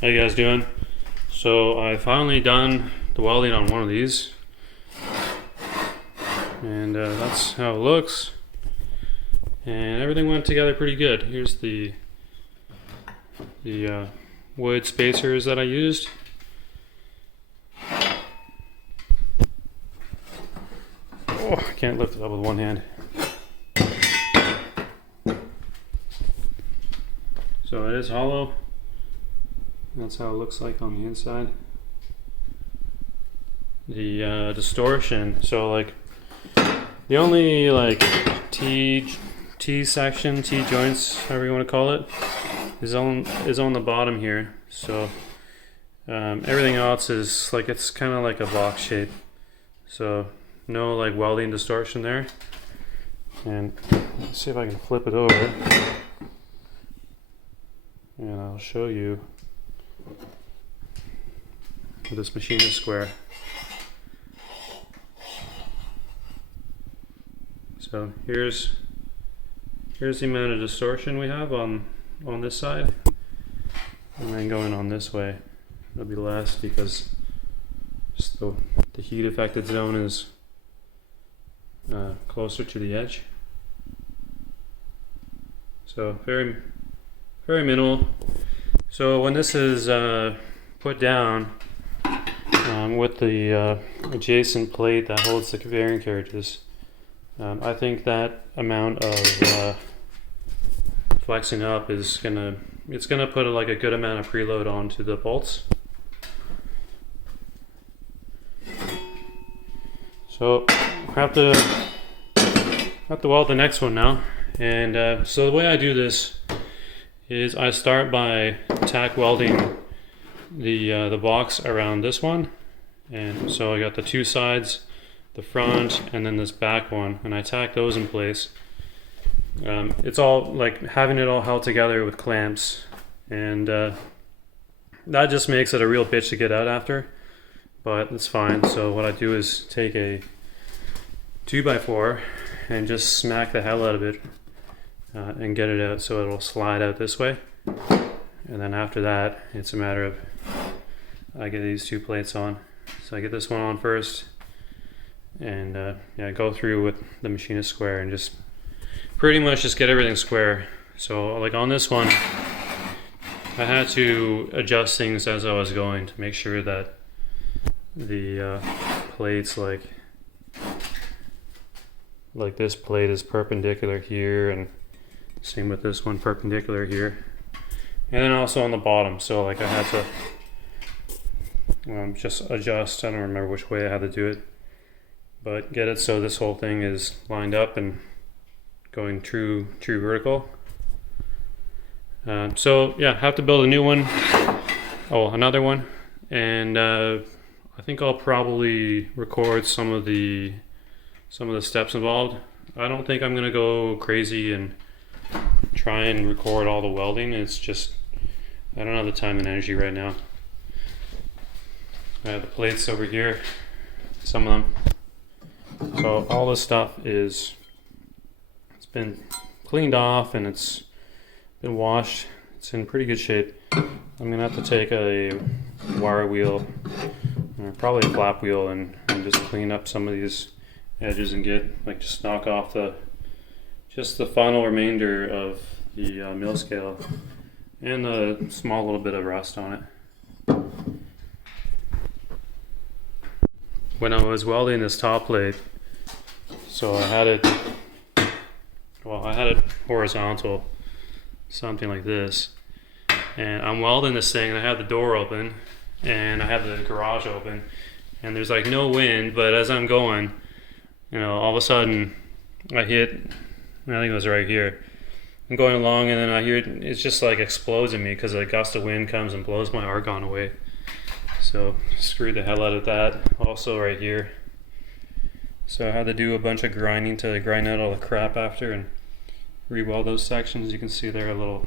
How you guys doing? So I finally done the welding on one of these, and that's how it looks. And everything went together pretty good. Here's the wood spacers that I used. Oh, I can't lift it up with one hand. So it is hollow. That's how it looks like on the inside. The distortion, so like the only like T section, T joints, however you want to call it, is on the bottom here. So everything else is like, it's kind of like a box shape. So no like welding distortion there. And let's see if I can flip it over, and I'll show you this machinist square. So here's the amount of distortion we have on this side, and then going on this way it'll be less because just the heat affected zone is closer to the edge. So very minimal. So when this is put down with the adjacent plate that holds the bearing carriages, I think that amount of flexing up is gonna put like a good amount of preload onto the bolts. So I have to weld the next one now. And so the way I do this is I start by tack welding the box around this one. And so I got the two sides, the front, and then this back one, and I tack those in place. It's all like having it all held together with clamps, and that just makes it a real bitch to get out after, but it's fine. So what I do is take a 2x4 and just smack the hell out of it and get it out so it'll slide out this way. And then after that, it's a matter of I get these two plates on. So I get this one on first, and yeah, go through with the machinist square and just pretty much just get everything square. So like on this one, I had to adjust things as I was going to make sure that the plates, like this plate is perpendicular here, and same with this one, perpendicular here, and then also on the bottom. So like I had to just adjust. I don't remember which way I had to do it, but get it so this whole thing is lined up and going true vertical. So yeah, have to build a new one. Oh, another one, and I think I'll probably record some of the steps involved. I don't think I'm gonna go crazy and try and record all the welding. It's just I don't have the time and energy right now. I have the plates over here, some of them. So all this stuff it's been cleaned off and it's been washed. It's in pretty good shape. I'm gonna have to take a wire wheel, or probably a flap wheel, and just clean up some of these edges and get like just knock off the final remainder of the mill scale and the small little bit of rust on it. When I was welding this top plate, so I had it horizontal, something like this, and I'm welding this thing, and I have the door open and I have the garage open, and there's like no wind, but as I'm going, all of a sudden I hit, I think it was right here, I'm going along, and then I hear it just like explodes in me because a gust of wind comes and blows my argon away. So screwed the hell out of that. Also right here, so I had to do a bunch of grinding to grind out all the crap after and re-weld those sections. You can see there a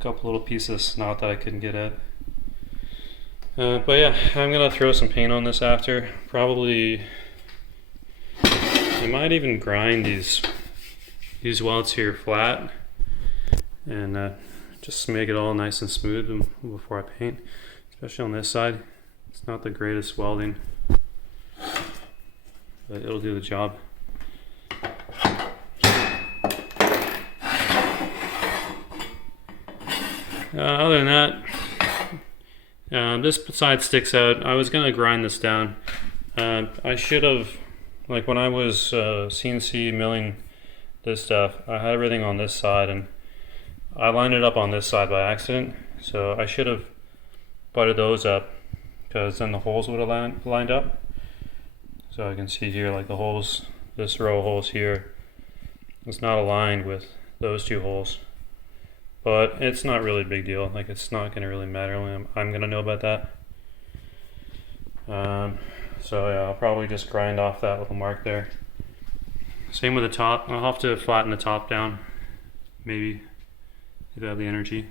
couple little pieces of snot that I couldn't get at. But yeah, I'm gonna throw some paint on this after. Probably I might even grind these welds here flat and just to make it all nice and smooth before I paint, especially on this side. It's not the greatest welding, but it'll do the job. Other than that, this side sticks out. I was gonna grind this down. I should have, like when I was CNC milling this stuff, I had everything on this side and I lined it up on this side by accident. So I should have butted those up, because then the holes would have lined up. So I can see here, like the holes, this row of holes here, it's not aligned with those two holes. But it's not really a big deal. Like, it's not going to really matter. Only I'm going to know about that. So yeah, I'll probably just grind off that little mark there. Same with the top. I'll have to flatten the top down, maybe, if I have the energy.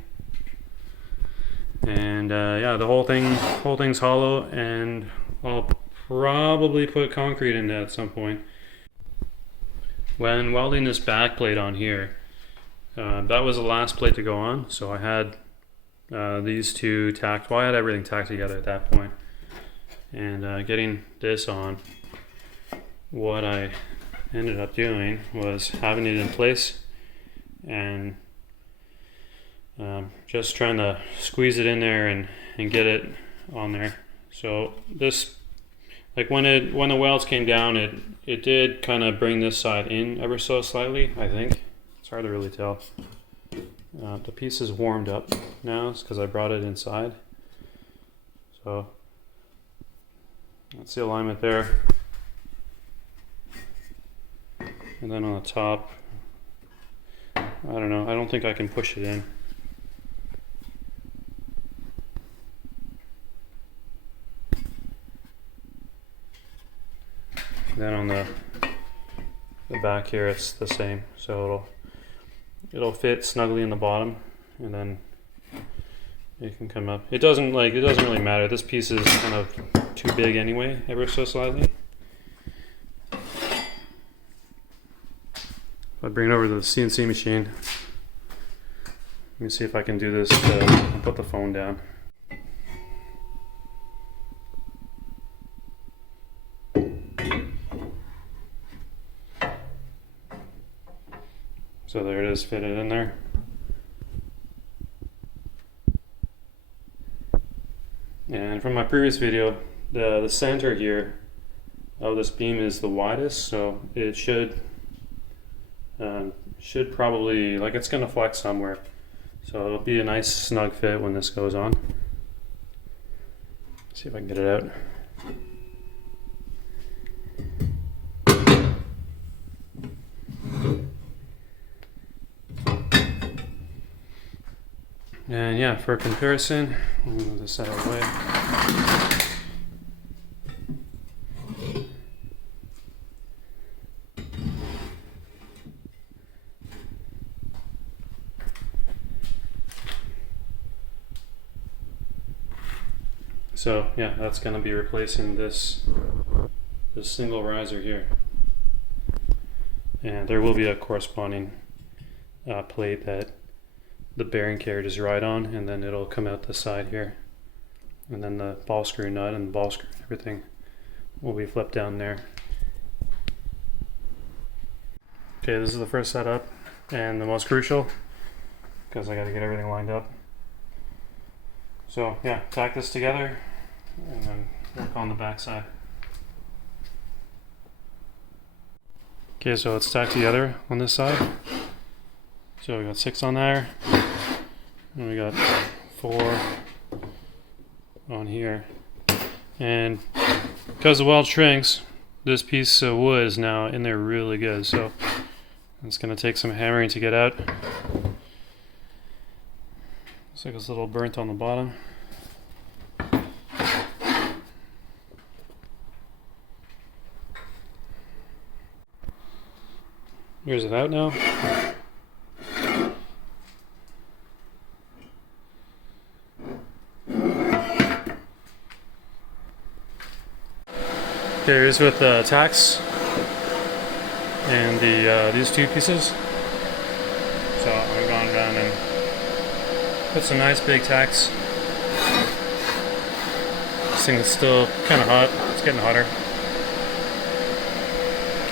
And yeah, the whole thing's hollow, and I'll probably put concrete in that at some point. When welding this back plate on here, that was the last plate to go on, so I had these two tacked. Well, I had everything tacked together at that point. And getting this on, what I ended up doing was having it in place and just trying to squeeze it in there and get it on there. So this, like when the welds came down, it did kind of bring this side in ever so slightly, I think. It's hard to really tell. The piece is warmed up now. It's because I brought it inside. So that's the alignment there. And then on the top, I don't know. I don't think I can push it in. Then on the back here, it's the same. So it'll fit snugly in the bottom, and then it can come up. It doesn't really matter. This piece is kind of too big anyway, ever so slightly. If I bring it over to the CNC machine, let me see if I can do this. I'll put the phone down. So there it is, fitted in there. And from my previous video, the center here of this beam is the widest, so it should probably, like, it's gonna flex somewhere. So it'll be a nice snug fit when this goes on. Let's see if I can get it out. And yeah, for comparison, I'm going to move this out of the way. So yeah, that's going to be replacing this single riser here. And there will be a corresponding plate that the bearing carriages ride on, and then it'll come out the side here, and then the ball screw nut and the ball screw and everything will be flipped down there. Okay, this is the first setup and the most crucial, because I got to get everything lined up. So yeah, tack this together and then work on the back side. Okay, so it's tacked together on this side. So we got 6 on there, and we got 4 on here. And because the weld shrinks, this piece of wood is now in there really good. So it's going to take some hammering to get out. Looks like it's a little burnt on the bottom. Here's it out now. Okay, here's with the tacks and these two pieces. So I've gone around and Put some nice big tacks. This thing is still kind of hot. It's getting hotter.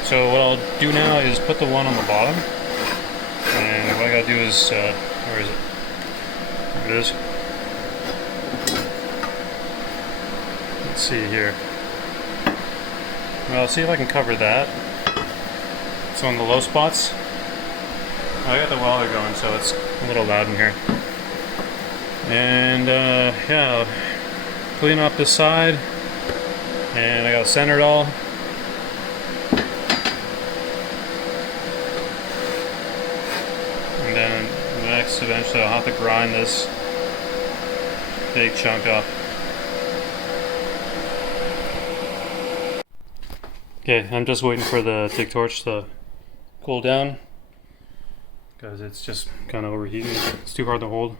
So what I'll do now is put the one on the bottom. And what I gotta do is, where is it? There it is. Let's see here. Well, I'll see if I can cover that. It's on the low spots. I got the welder going, so it's a little loud in here. And yeah, I'll clean up this side, and I gotta center it all. And then next, eventually, I'll have to grind this big chunk up. Okay, I'm just waiting for the TIG torch to cool down, because it's just kind of overheating. It's too hot to hold.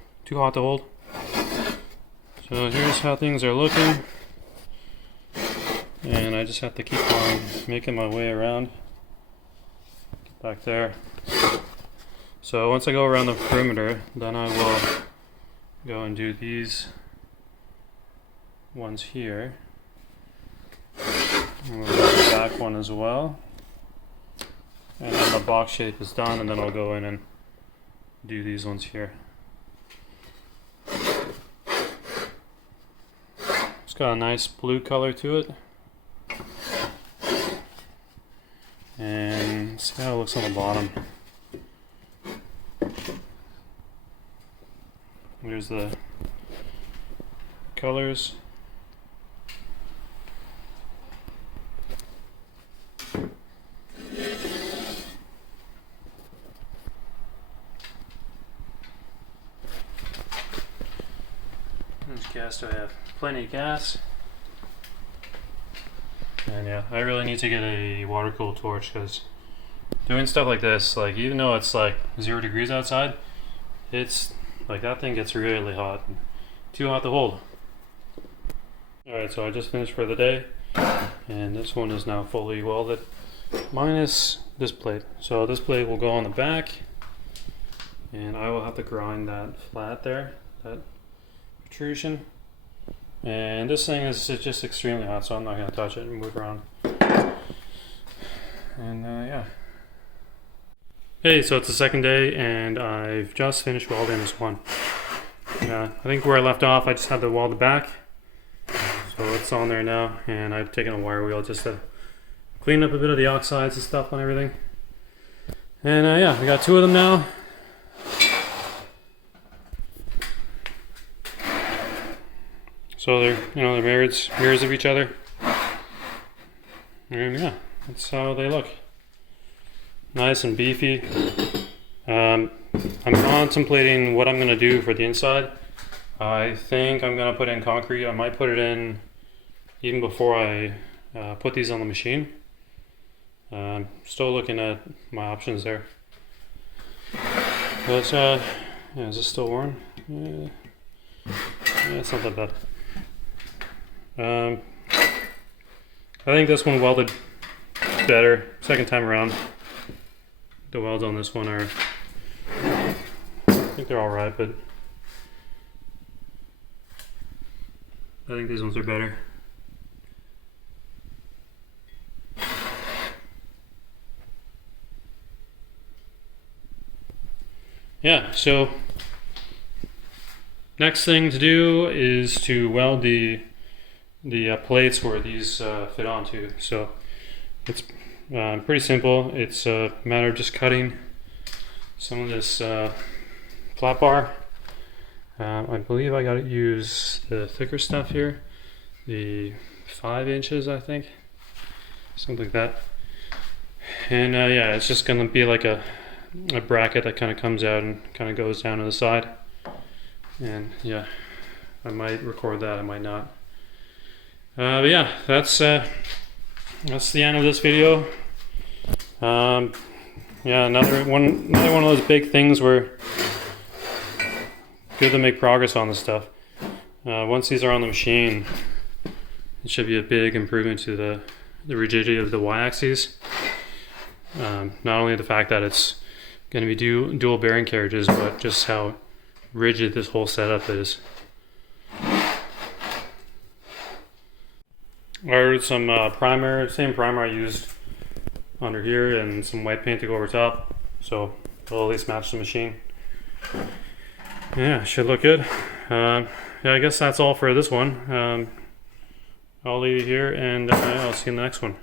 So here's how things are looking, and I just have to keep on making my way around back there. So once I go around the perimeter, then I will go and do these ones here. And we'll do the back one as well. And then the box shape is done, and then I'll go in and do these ones here. It's got a nice blue color to it. And see how it looks on the bottom. There's the colors. Gas, do I have plenty of gas? And yeah, I really need to get a water cooled torch, because doing stuff like this, like even though it's like 0 degrees outside, it's like that thing gets really hot, too hot to hold. Alright, so I just finished for the day, and this one is now fully welded, minus this plate. So this plate will go on the back, and I will have to grind that flat there, that protrusion. And this thing is just extremely hot, so I'm not going to touch it and move around. And yeah. Hey, so it's the second day, and I've just finished welding this one. I think where I left off, I just had to weld the back. So it's on there now, and I've taken a wire wheel just to clean up a bit of the oxides and stuff on everything. And yeah, I got 2 of them now. So they're, they're mirrors of each other. And yeah, that's how they look. Nice and beefy. I'm contemplating what I'm going to do for the inside. I think I'm going to put in concrete. I might put it in even before I put these on the machine. Still looking at my options there. But yeah, is this still worn? Yeah, it's not that bad. I think this one welded better second time around. The welds on this one are, I think they're alright, but I think these ones are better. Yeah, so next thing to do is to weld the plates where these fit onto. So it's pretty simple. It's a matter of just cutting some of this flat bar. I believe I got to use the thicker stuff here, the 5 inches, I think, something like that. And yeah, it's just gonna be like a bracket that kind of comes out and kind of goes down to the side. And yeah, I might record that, I might not. But yeah, that's the end of this video. Yeah, another one of those big things where good to make progress on this stuff. Once these are on the machine, it should be a big improvement to the rigidity of the y-axis. Not only the fact that it's going to be dual bearing carriages, but just how rigid this whole setup is. I ordered some primer, same primer I used under here, and some white paint to go over top, so it'll at least match the machine. Yeah, should look good. Yeah, I guess that's all for this one. I'll leave it here, and I'll see you in the next one.